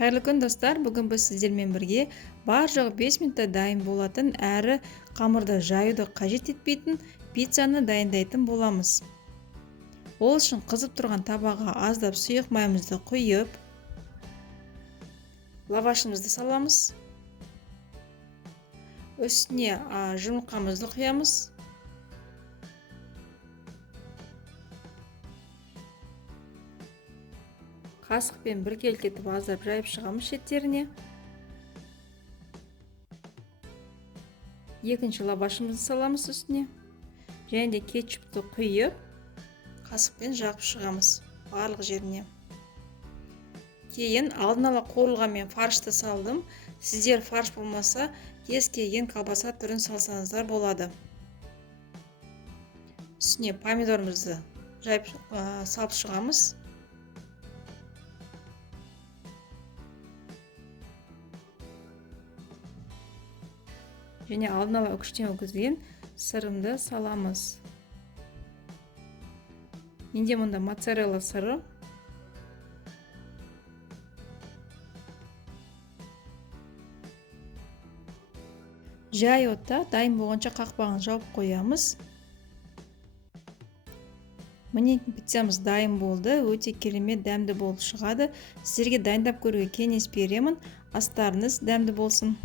Қайырлы күн достар, бүгін біз сіздермен бірге бар жоғы 5 минутта дайын болатын әрі қамырды жаюды қажет етпейтін пиццаны дайындайтын боламыз. Ол үшін қызып тұрған табаға аздап сұйық майымызды құйып, лавашымызды саламыз. Үстіне жұмыртқамызды құямыз. Қасықпен біркелкі етіп аздап жайып шығамыз шеттеріне. Екінші лавашымызды саламыз үстіне. Және де кетчупты құйып, қасықпен жағып шығамыз барлық жеріне. Кейін алдын ала қуырылған мен фаршты салдым. Сіздер фарш болмаса, кез келген колбаса түрін салсаңыздар болады. Үстіне помидорымызды жайып салып шығамыз. Және алдын ала үкіштен өткізген сырымды саламыз. Менде мұнда моцарелла сыры. Жай отта дайын болғанша қақпағын жауып қоямыз. Міне пиццамыз дайын болды. Өте керемет дәмді болып шығады. Сіздерге дайындап көруге кеңес беремін. Астарыңыз дәмді болсын.